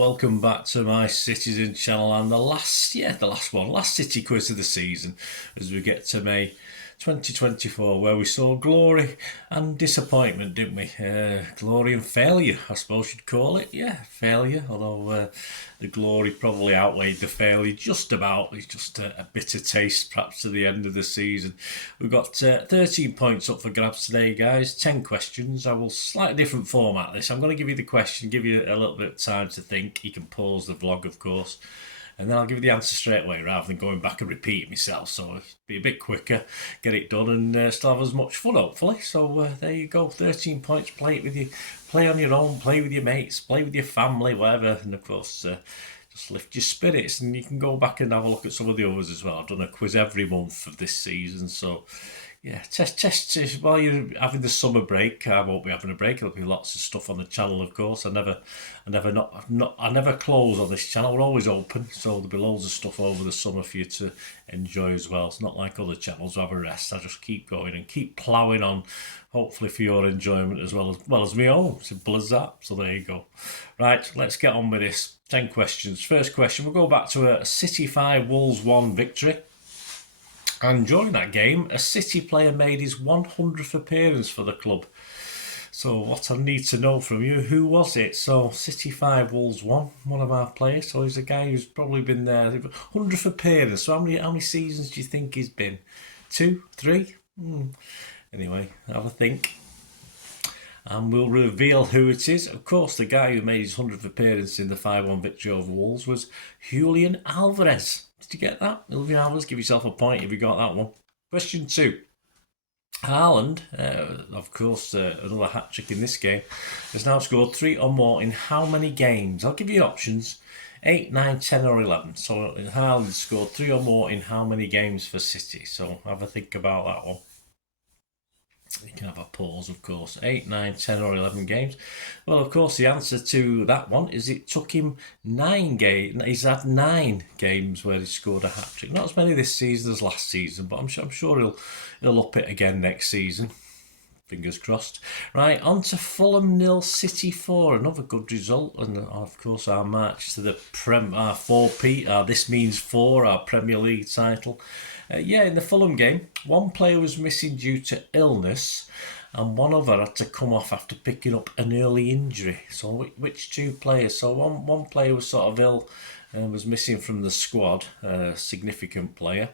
welcome back to my Citizen channel and the last City quiz of the season as we get to May 2024, where we saw glory and disappointment, didn't we? Glory and failure, I suppose you'd call it. Yeah, failure, although the glory probably outweighed the failure just about. It's just a bitter taste perhaps to the end of the season. We've got 13 points up for grabs today, guys. 10 questions. I will slightly different format this. I'm going to give you the question, give you a little bit of time to think. You can pause the vlog, of course, and then I'll give you the answer straight away rather than going back and repeating myself. So it'll be a bit quicker, get it done, and still have as much fun, hopefully. So there you go, 13 points. Play it with you, play on your own, play with your mates, play with your family, whatever. And of course, just lift your spirits, and you can go back and have a look at some of the others as well. I've done a quiz every month of this season, so yeah, test while you're having the summer break. I won't be having a break. There'll be lots of stuff on the channel, of course. I never close on this channel. We're always open, so there'll be loads of stuff over the summer for you to enjoy as well. It's not like other channels who have a rest. I just keep going and keep ploughing on, hopefully for your enjoyment as well as my own. Simple as that. So there you go. Right, let's get on with this. 10 questions. First question, we'll go back to a City 5, Wolves 1 victory. And during that game, a City player made his 100th appearance for the club. So what I need to know from you, who was it? So City 5, Wolves 1, one of our players. So he's a guy who's probably been there. 100th appearance. So how many seasons do you think he's been? 2, 3? Anyway, have a think. And we'll reveal who it is. Of course, the guy who made his 100th appearance in the 5-1 victory over Wolves was Julian Alvarez. Did you get that? Julian Alvarez, give yourself a point if you got that one. Question 2. Haaland, of course, another hat-trick in this game, has now scored 3 or more in how many games? I'll give you options. 8, 9, 10 or 11. So Haaland scored 3 or more in how many games for City? So have a think about that one. You can have a pause, of course. 8, 9, 10 or 11 games. Well, of course, the answer to that one is it took him 9 games. He's had 9 games where he scored a hat-trick. Not as many this season as last season, but I'm sure he'll up it again next season. Fingers crossed. Right, on to Fulham 0, City 4. Another good result. And, of course, our march to the our 4P, this means 4, our Premier League title. In the Fulham game, one player was missing due to illness and one other had to come off after picking up an early injury. So which 2 players? So one player was sort of ill and was missing from the squad, a significant player,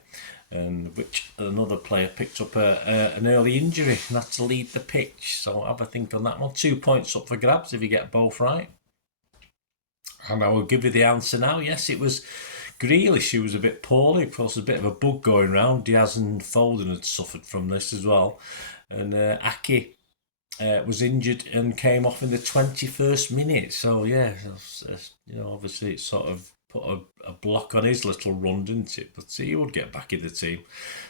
and which another player picked up an early injury and had to leave the pitch. So have a think on that one. 2 points up for grabs if you get both right. And I will give you the answer now. Yes, it was Grealish, who was a bit poorly. Of course, there's a bit of a bug going round. Diaz and Foden had suffered from this as well. And Aki was injured and came off in the 21st minute. So, yeah, obviously it sort of put a block on his little run, didn't it? But he would get back in the team.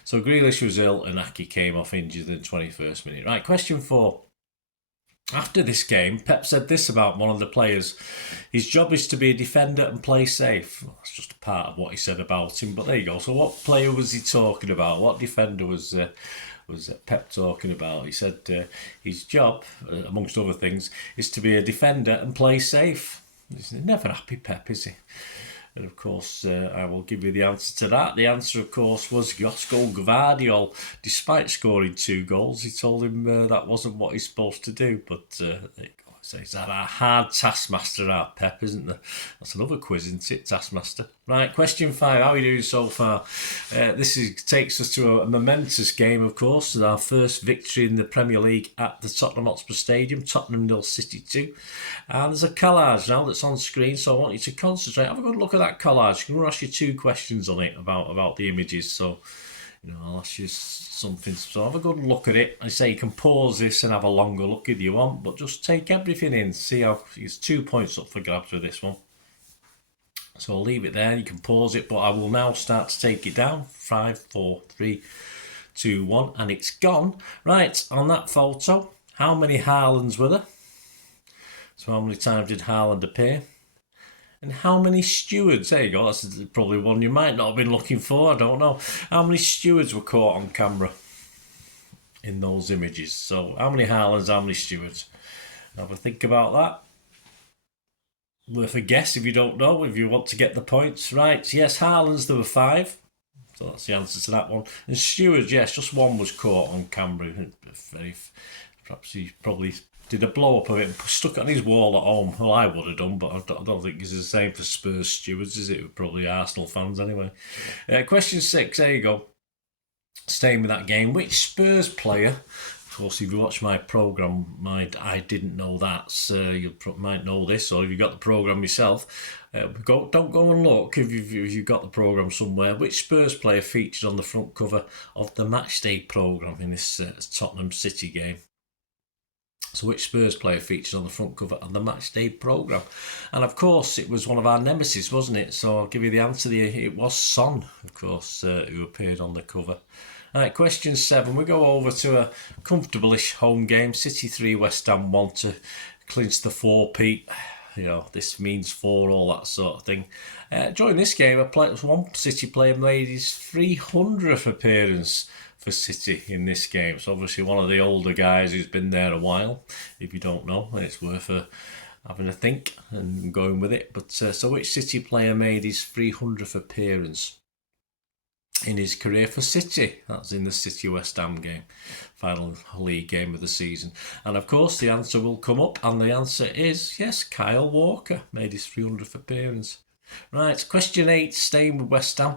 So Grealish was ill and Aki came off injured in the 21st minute. Right, question 4. After this game, Pep said this about one of the players. His job is to be a defender and play safe. Well, that's just a part of what he said about him, but there you go. So what player was he talking about? What defender was Pep talking about? He said his job, amongst other things, is to be a defender and play safe. He's never happy, Pep, is he? And of course, I will give you the answer to that. The answer, of course, was Josko Gvardiol. Despite scoring 2 goals, he told him that wasn't what he's supposed to do. But there you go. So he's a hard taskmaster, our Pep, isn't there? That's another quiz, isn't it, taskmaster? Right, question 5. How are you doing so far? This takes us to a momentous game, of course. Our first victory in the Premier League at the Tottenham Hotspur Stadium. Tottenham 0, City 2. And there's a collage now that's on screen, so I want you to concentrate. Have a good look at that collage. I'm going to ask you 2 questions on it about the images. So, I'll ask you something. So have a good look at it. I say you can pause this and have a longer look if you want, but just take everything in. See how it's 2 points up for grabs with this one. So I'll leave it there. You can pause it, but I will now start to take it down. 5, 4, 3, 2, 1, and it's gone. Right, on that photo, how many Haalands were there? So how many times did Haaland appear? And how many stewards? There you go. That's probably one you might not have been looking for. I don't know. How many stewards were caught on camera in those images? So how many Haalands, how many stewards? Have a think about that. worth a guess if you don't know, if you want to get the points. Right, yes, Haaland's there were 5. So that's the answer to that one. And Stewart, yes, just one was caught on camera. Perhaps he probably did a blow up of it and stuck it on his wall at home. Well, I would have done, but I don't think it's the same for Spurs stewards, is it? Probably Arsenal fans anyway. Question 6, there you go. Staying with that game, which Spurs player, of course, if you watch my programme, I didn't know that, so you might know this, or if you got the programme yourself, don't go and look if you've got the programme somewhere. Which Spurs player featured on the front cover of the Matchday programme in this Tottenham City game? So which Spurs player featured on the front cover of the Matchday programme? And of course, it was one of our nemesis, wasn't it? So I'll give you the answer there. It was Son, of course, who appeared on the cover. Right, question 7. We go over to a comfortable-ish home game. City 3, West Ham 1 to clinch the 4-peat. You know, this means 4, all that sort of thing. During this game, one City player made his 300th appearance for City in this game. So obviously one of the older guys who's been there a while. If you don't know, it's worth having a think and going with it. But so which City player made his 300th appearance in his career for City? That's in the City West Ham game, final league game of the season. And of course the answer will come up, and the answer is yes, Kyle Walker made his 300th appearance. Right, question 8, staying with West Ham.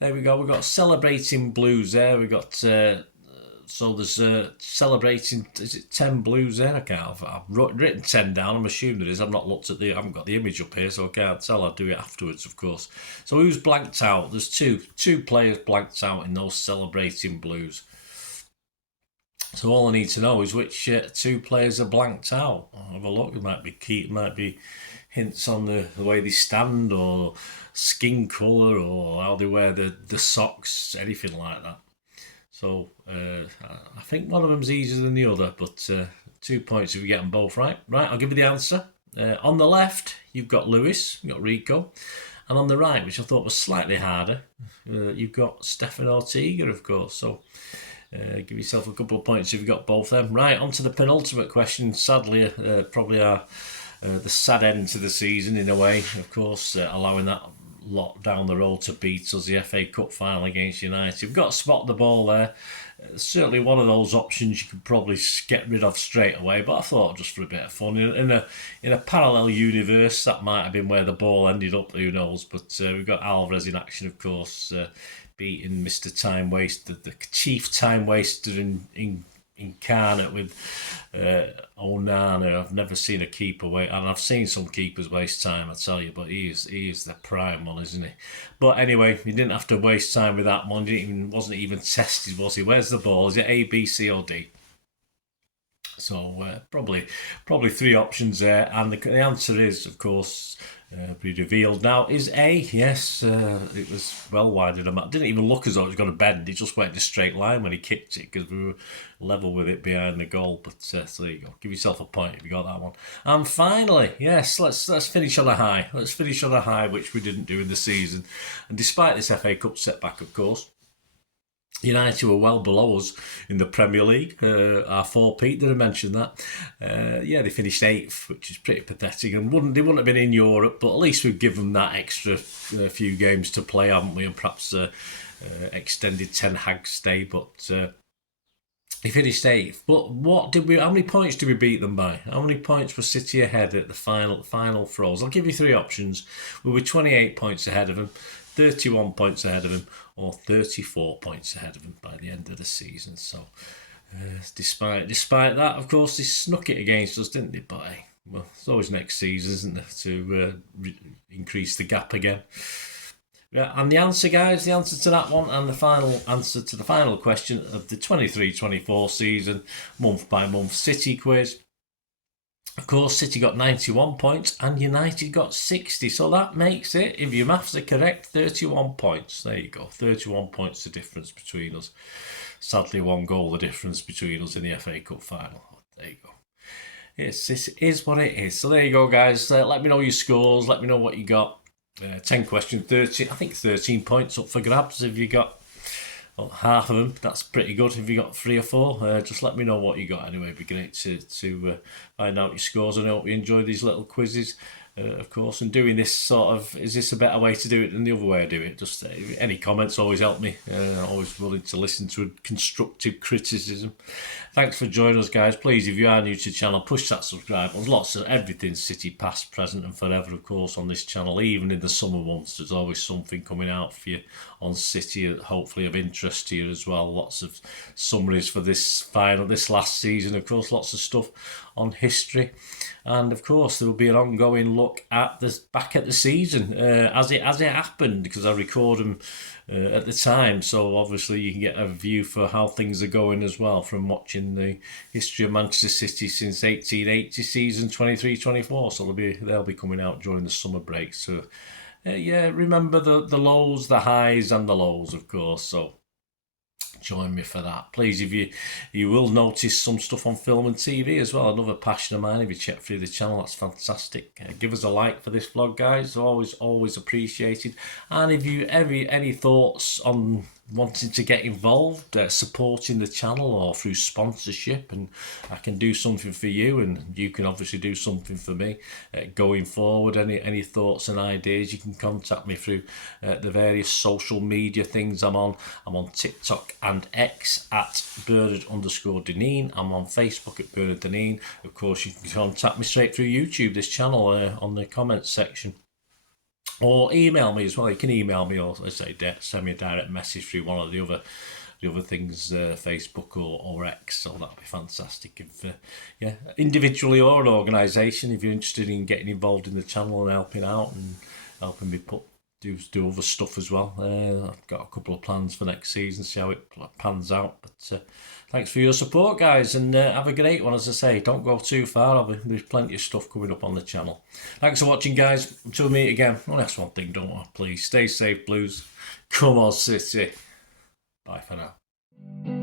There we go, we've got celebrating blues there. We've got so there's celebrating, is it 10 blues there? I've written 10 down, I'm assuming there is. I haven't got the image up here, so I can't tell. I'll do it afterwards, of course. So who's blanked out? There's two players blanked out in those celebrating blues. So all I need to know is which 2 players are blanked out. I'll have a look. It might be key, it might be hints on the way they stand, or skin colour, or how they wear the socks, anything like that. So I think one of them's easier than the other, but 2 points if you get them both right. Right, I'll give you the answer. On the left, you've got Lewis, you've got Rico. And on the right, which I thought was slightly harder, you've got Stefan Ortega, of course. So give yourself a couple of points if you've got both them. Right, on to the penultimate question. Sadly, probably the sad end to the season in a way, of course, allowing that lot down the road to beat us, the FA Cup final against United. We've got to spot the ball there. Certainly one of those options you could probably get rid of straight away, but I thought just for a bit of fun, in a parallel universe, that might have been where the ball ended up, who knows. But we've got Alvarez in action, of course, beating Mr. Time Waster, the chief time waster incarnate with Onana. I've never seen a keeper wait, and I've seen some keepers waste time, I tell you, but he is the prime one, isn't he? But anyway, he didn't have to waste time with that one. Wasn't even tested, was he? Where's the ball? Is it A, B, C, or D? So probably 3 options there, and the answer is, of course, be revealed now, is A. Yes, it was well wide of the map. Didn't even look as though it was going to bend. It just went in a straight line when he kicked it, because we were level with it behind the goal. But so there you go. Give yourself a point if you got that one. And finally, yes, let's finish on a high. Let's finish on a high, which we didn't do in the season. And despite this FA Cup setback, of course, United were well below us in the Premier League. Our 4-peat, did I mention that? They finished 8th, which is pretty pathetic, and they wouldn't have been in Europe, but at least we've given them that extra few games to play, haven't we? And perhaps extended Ten Hag stay, but he finished 8th. But how many points did we beat them by? How many points were City ahead at the final throws? I'll give you 3 options. We were 28 points ahead of them, 31 points ahead of him, or 34 points ahead of him by the end of the season. So despite that, of course, they snuck it against us, didn't they? But well, it's always next season, isn't there, to increase the gap again. Yeah, and the answer, guys, the answer to that one, and the final answer to the final question of the 23-24 season, month by month City quiz. Of course, City got 91 points and United got 60. So that makes it, if your maths are correct, 31 points. There you go. 31 points the difference between us. Sadly, 1 goal the difference between us in the FA Cup final. There you go. It is what it is. So there you go, guys. Let me know your scores. Let me know what you got. 10 questions, 13. I think 13 points up for grabs if you got half of them. That's pretty good. If you got 3 or 4, just let me know what you got anyway. It'd be great to find out your scores. I hope you enjoy these little quizzes. of course, and doing this sort of, is this a better way to do it than the other way I do it? Just any comments always help me. Always willing to listen to constructive criticism. Thanks for joining us, guys. Please, if you are new to the channel, push that subscribe. There's lots of everything City, past, present and forever, of course, on this channel. Even in the summer months, there's always something coming out for you on City, hopefully of interest to you as well. Lots of summaries for this last season, of course, lots of stuff on history, and of course there will be an ongoing look at back at the season as it happened, because I record them at the time, so obviously you can get a view for how things are going as well from watching the history of Manchester City since 1880 season 23-24. So they'll be coming out during the summer break. So yeah, remember the lows, the highs and the lows, of course. So join me for that, please. If you will notice some stuff on film and TV as well, another passion of mine. If you check through the channel, that's fantastic. Give us a like for this vlog, guys, always appreciated. And if you any thoughts on wanting to get involved, supporting the channel or through sponsorship, and I can do something for you and you can obviously do something for me going forward, any thoughts and ideas, you can contact me through the various social media things I'm on. I'm on TikTok and X at Bernard_Deneen. I'm on Facebook at Bernard Deneen. Of course, you can contact me straight through YouTube, this channel, on the comments section. Or email me as well. You can email me, or as I say, send me a direct message through one of the other things, Facebook or X. So that'd be fantastic. If yeah, individually or an organisation, if you're interested in getting involved in the channel and helping out and helping me do other stuff as well. I've got a couple of plans for next season, see how it pans out. But thanks for your support, guys, and have a great one. As I say, don't go too far. There's plenty of stuff coming up on the channel. Thanks for watching, guys. Until we meet again. Well, that's one thing, don't I? Please stay safe, Blues. Come on, City. Bye for now.